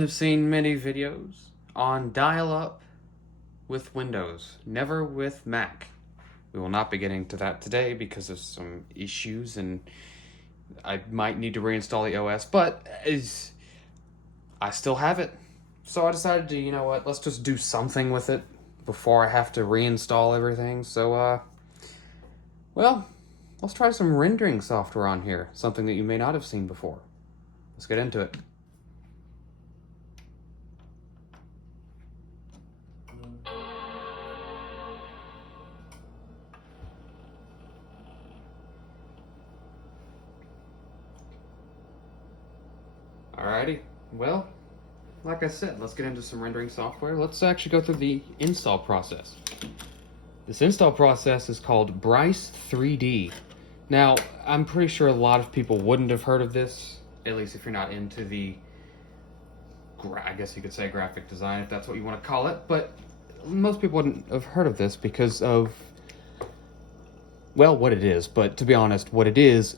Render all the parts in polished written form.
have seen many videos on dial-up with Windows, never with Mac. We will not be getting to that today because of some issues, and I might need to reinstall the OS, but I still have it. So I decided to, you know what, let's just do something with it before I have to reinstall everything. So, well, let's try some rendering software on here, something that you may not have seen before. Let's get into it. Alrighty, well, like I said, let's get into some rendering software. Let's actually go through the install process. This install process is called Bryce 3D. Now, I'm pretty sure a lot of people wouldn't have heard of this, at least if you're not into the, I guess you could say graphic design, if that's what you want to call it, but most people wouldn't have heard of this because of, well, what it is. But to be honest, what it is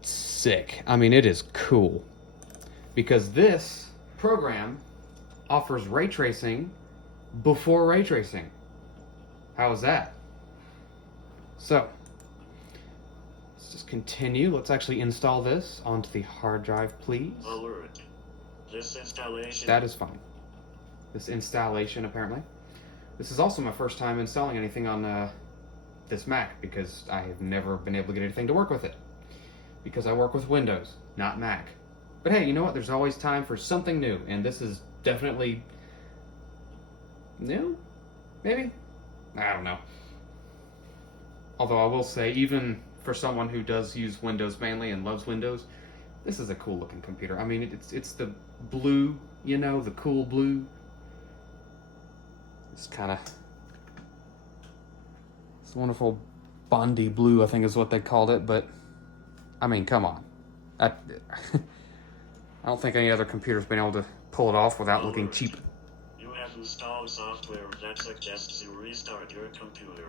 sick. I mean, it is cool. Because this program offers ray tracing before ray tracing. How is that? So, let's just continue. Let's actually install this onto the hard drive, please. Alert. This installation. That is fine. This installation, apparently. This is also my first time installing anything on this Mac because I have never been able to get anything to work with it. Because I work with Windows, not Mac. But hey, you know what? There's always time for something new, and this is definitely new? Maybe? I don't know. Although I will say, even for someone who does use Windows mainly and loves Windows, this is a cool looking computer. I mean, it's the blue, you know, the cool blue. It's kind of, it's wonderful Bondi blue, I think is what they called it, but I mean, come on. I don't think any other computer's been able to pull it off without looking cheap. You have installed software that suggests you restart your computer.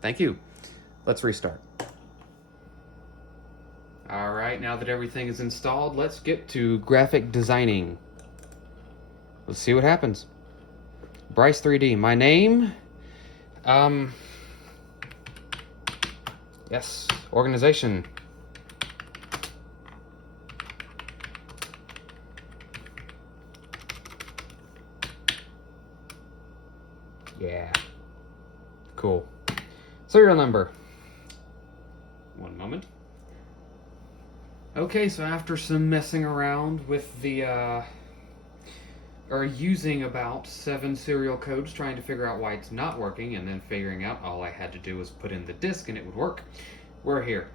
Thank you. Let's restart. Alright, now that everything is installed, let's get to graphic designing. Let's see what happens. Bryce 3D. My name? Yes. Organization. Yeah. Cool. Serial number. One moment. Okay, so after some messing around with the, or using about 7 serial codes trying to figure out why it's not working, and then figuring out all I had to do was put in the disk and it would work, we're here.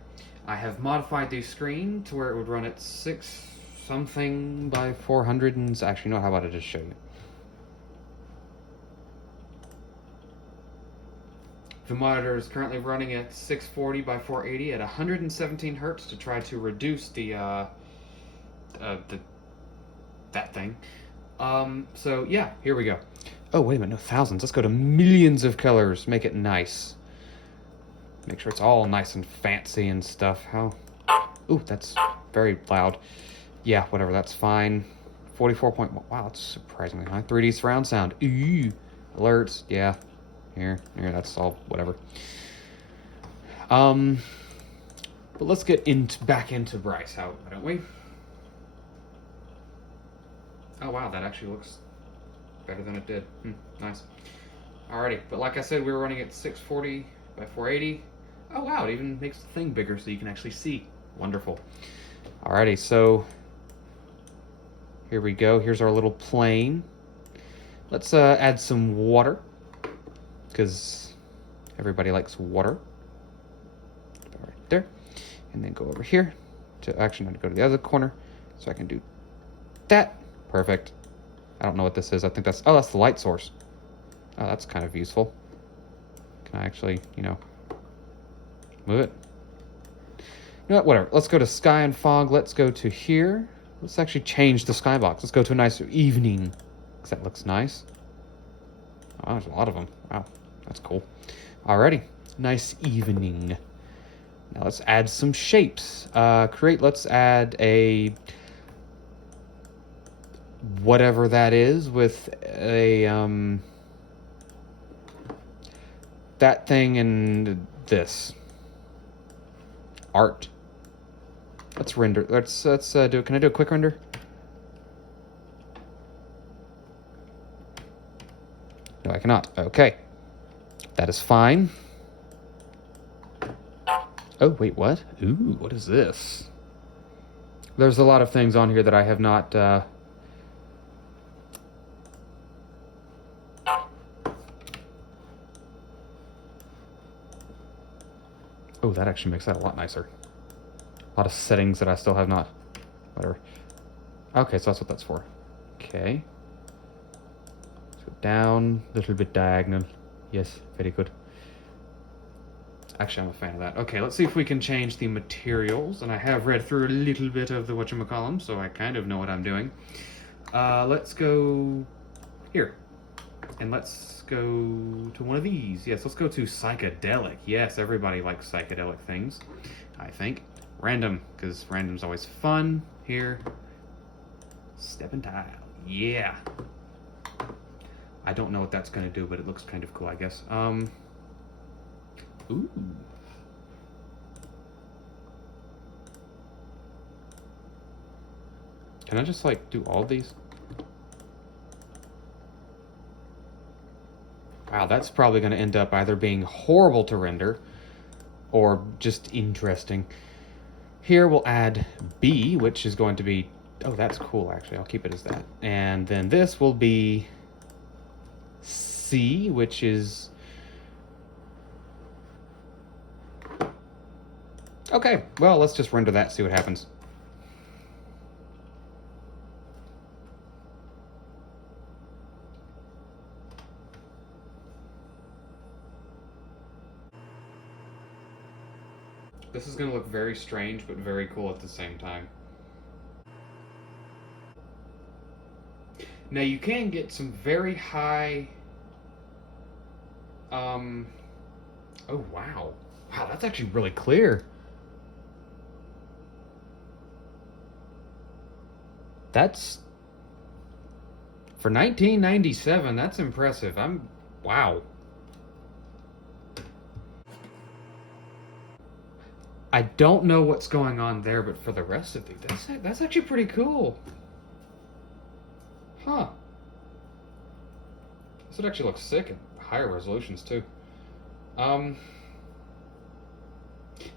I have modified the screen to where it would run at 6 something by 400, and actually, no, how about I just show you? The monitor is currently running at 640 by 480 at 117 hertz to try to reduce that thing. So yeah, here we go. Oh, wait a minute, no, thousands. Let's go to millions of colors. Make it nice. Make sure it's all nice and fancy and stuff. How? Ooh, that's very loud. Yeah, whatever, that's fine. 44.1. Wow, that's surprisingly high. 3D surround sound. Ooh. Alerts. Yeah. Here, that's all, whatever. But let's get back into Bryce, why don't we? Oh wow, that actually looks better than it did. Nice. Alrighty, but like I said, we were running at 640 by 480. Oh wow, it even makes the thing bigger so you can actually see. Wonderful. Alrighty, so here we go. Here's our little plane. Let's add some water, because everybody likes water. Right there. And then go over here to actually not go to the other corner so I can do that. Perfect. I don't know what this is. I think that's, oh, that's the light source. Oh, that's kind of useful. Can I actually, move it? You know what, whatever. Let's go to sky and fog. Let's go to here. Let's actually change the skybox. Let's go to a nice evening, because that looks nice. Oh, there's a lot of them. Wow. That's cool. Alrighty. Nice evening. Now let's add some shapes. Let's add a whatever that is with a that thing and this art. Let's render. Let's do. Can I do a quick render? No, I cannot. Okay, that is fine. Oh wait, what? Ooh, what is this? There's a lot of things on here that I have not. Oh, that actually makes that a lot nicer. A lot of settings that I still have not. Whatever. Okay, so that's what that's for. Okay. So down, a little bit diagonal. Yes, very good. Actually, I'm a fan of that. Okay, let's see if we can change the materials. And I have read through a little bit of the whatchamacallem, so I kind of know what I'm doing. Let's go here. And let's go to one of these. Yes, let's go to psychedelic. Yes, everybody likes psychedelic things, I think. Random, because random's always fun. Here. Step and tile. Yeah. I don't know what that's going to do, but it looks kind of cool, I guess. Ooh. Can I just, like, do all these? Wow, that's probably going to end up either being horrible to render or just interesting. Here we'll add B, which is going to be... Oh, that's cool, actually. I'll keep it as that. And then this will be C, which is... Okay, well, let's just render that, see what happens. This is going to look very strange, but very cool at the same time. Now, you can get some very high... Oh, wow. Wow, that's actually really clear. That's... For 1997, that's impressive. Wow. I don't know what's going on there, but for the rest of that's actually pretty cool. Huh. This would actually look sick at higher resolutions too. Yeah,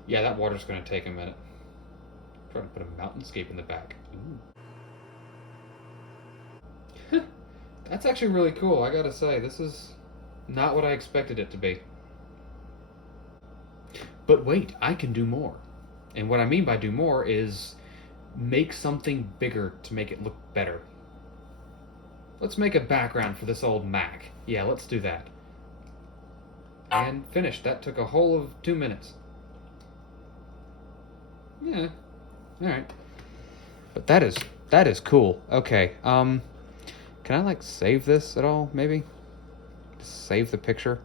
that water's gonna take a minute. I'm trying to put a mountainscape in the back. Ooh. That's actually really cool, I gotta say. This is not what I expected it to be. But wait, I can do more. And what I mean by do more is make something bigger to make it look better. Let's make a background for this old Mac. Yeah, let's do that. And finished. That took a whole of 2 minutes. Yeah. Alright. But that is cool. Okay. Can I like save this at all, maybe? Save the picture?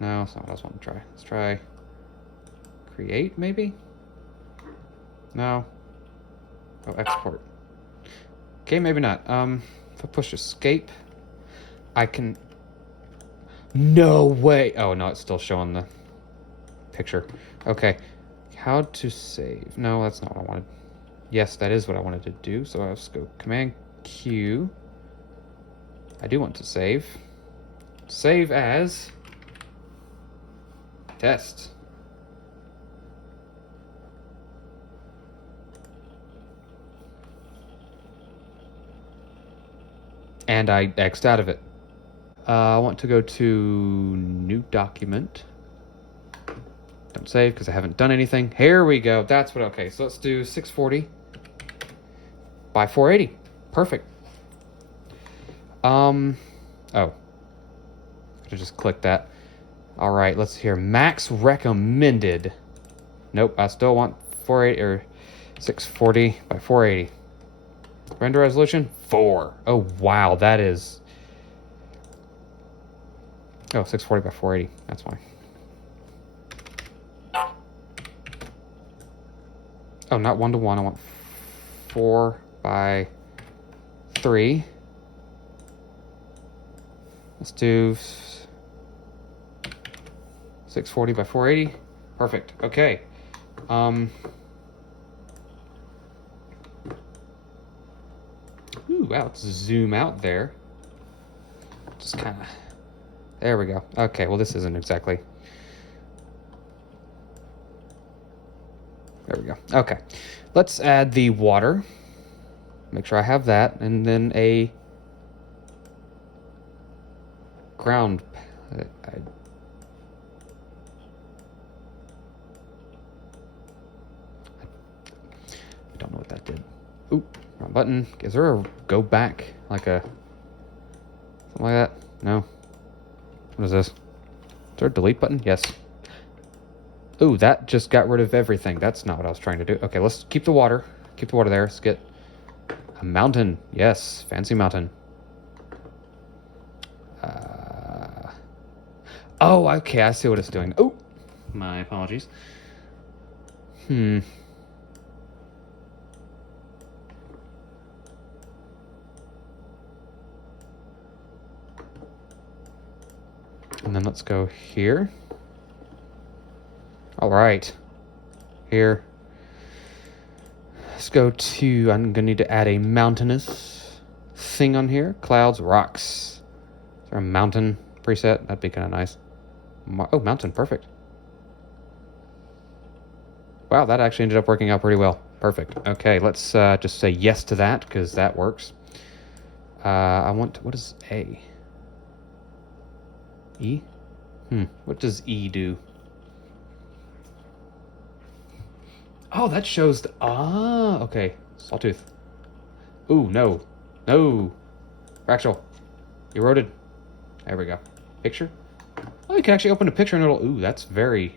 No, that's not what I was wanting to try. Let's try create, maybe? No. Oh, export. Okay, maybe not. If I push escape, I can... No way! Oh, no, it's still showing the picture. Okay. How to save? No, that's not what I wanted. Yes, that is what I wanted to do. So let's go Command Q. I do want to save. Save as... test. And I X'd out of it. I want to go to new document. Don't save because I haven't done anything. Here we go. That's what, okay. So let's do 640 by 480. Perfect. Oh. I just clicked that. All right, let's hear max recommended. Nope, I still want 480 or 640 by 480. Render resolution 4. Oh wow, that is. Oh, 640 by 480. That's fine. Oh, not 1:1. I want 4 by 3. Let's do 640 by 480. Perfect. Okay. Ooh, wow, let's zoom out there. Just kind of... There we go. Okay, well, this isn't exactly... There we go. Okay. Let's add the water. Make sure I have that. And then a ground... I don't know what that did. Oop, wrong button. Is there a go back? Like a... Something like that? No. What is this? Is there a delete button? Yes. Ooh, that just got rid of everything. That's not what I was trying to do. Okay, let's keep the water. Keep the water there. Let's get a mountain. Yes, fancy mountain. Oh, okay, I see what it's doing. Oh, my apologies. And then let's go here. All right. Here. Let's go to, I'm going to need to add a mountainous thing on here. Clouds, rocks. Is there a mountain preset? That'd be kind of nice. Oh, mountain, perfect. Wow, that actually ended up working out pretty well. Perfect. Okay, let's just say yes to that, because that works. I want, what is A? E? What does E do? Oh, that shows the... Ah, okay. Sawtooth. Ooh, no. No. Fractal. Eroded. There we go. Picture? Oh, you can actually open a picture and it'll... Ooh, that's very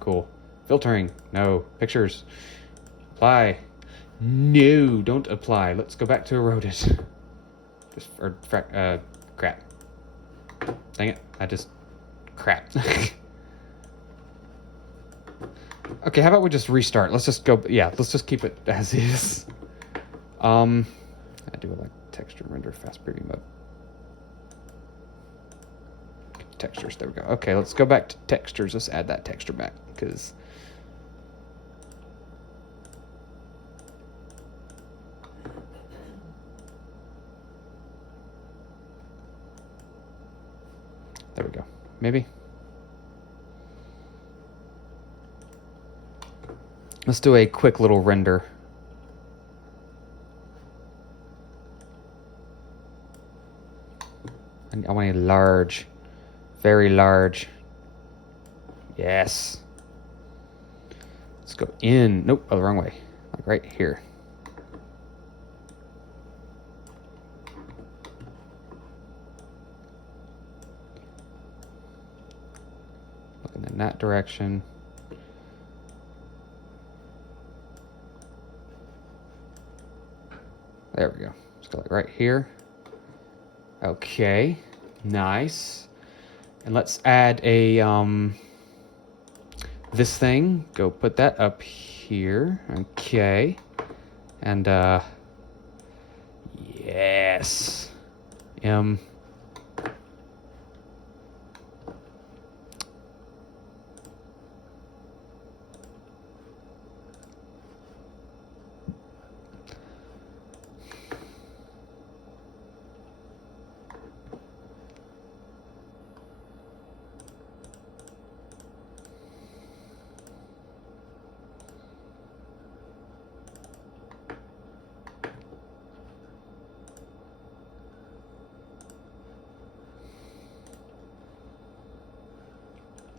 cool. Filtering. No. Pictures. Apply. No, don't apply. Let's go back to eroded. Just, or, crap. Dang it. I just... Crap. Okay, how about we just restart? Let's just go... Yeah, let's just keep it as is. I do like texture render fast preview mode. Textures, there we go. Okay, let's go back to textures. Let's add that texture back, because... There we go. Maybe. Let's do a quick little render. I want a large, very large. Yes. Let's go in. Nope, oh, the wrong way. Like right here. Looking in that direction. There we go. Let's go like right here. Okay, nice. And let's add a this thing. Go put that up here. Okay. And yes.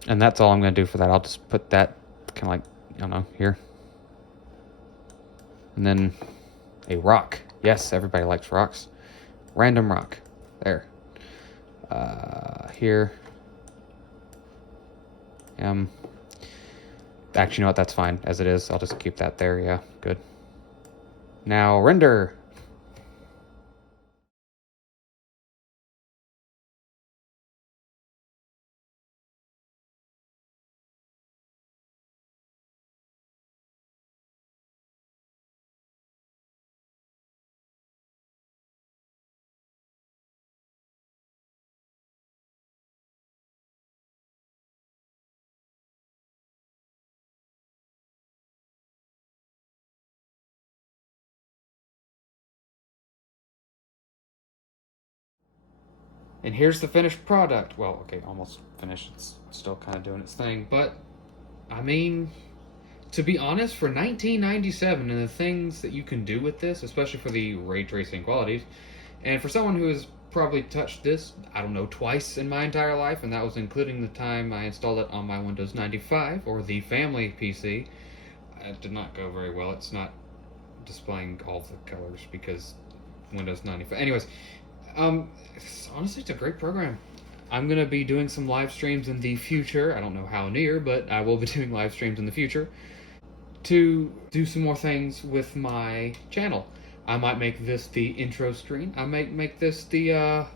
And that's all I'm going to do for that. I'll just put that kind of like, I don't know, here. And then a rock. Yes, everybody likes rocks. Random rock. There. Here. Actually, you know what? That's fine as it is. I'll just keep that there. Yeah, good. Now, render. And here's the finished product. Well, okay, almost finished. It's still kind of doing its thing. But, I mean, to be honest, for 1997 and the things that you can do with this, especially for the ray tracing qualities, and for someone who has probably touched this, I don't know, twice in my entire life, and that was including the time I installed it on my Windows 95, or the family PC, it did not go very well. It's not displaying all the colors because Windows 95. Anyways, honestly, it's a great program. I'm going to be doing some live streams in the future. I don't know how near, but I will be doing live streams in the future to do some more things with my channel. I might make this the intro screen. I might make this the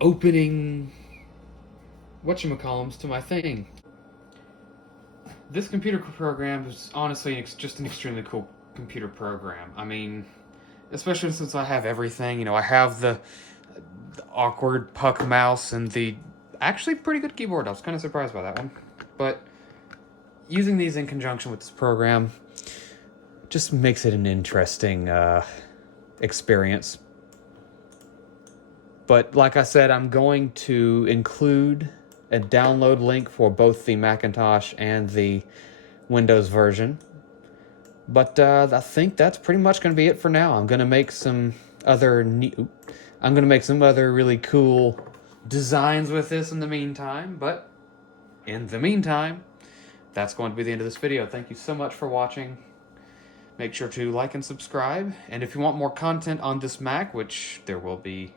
opening whatchamacallums to my thing. This computer program is honestly just an extremely cool computer program. I mean, especially since I have everything. You know, I have the awkward puck mouse and the actually pretty good keyboard. I was kind of surprised by that one. But using these in conjunction with this program just makes it an interesting experience. But like I said, I'm going to include a download link for both the Macintosh and the Windows version. But I think that's pretty much going to be it for now. I'm going to make some other really cool designs with this in the meantime. But in the meantime, that's going to be the end of this video. Thank you so much for watching. Make sure to like and subscribe. And if you want more content on this Mac, which there will be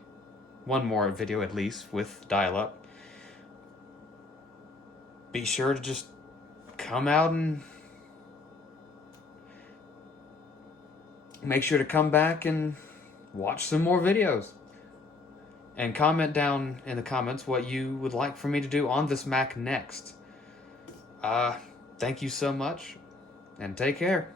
one more video at least with dial-up, be sure to just come out and make sure to come back and watch some more videos. And comment down in the comments what you would like for me to do on this Mac next. Thank you so much, and take care.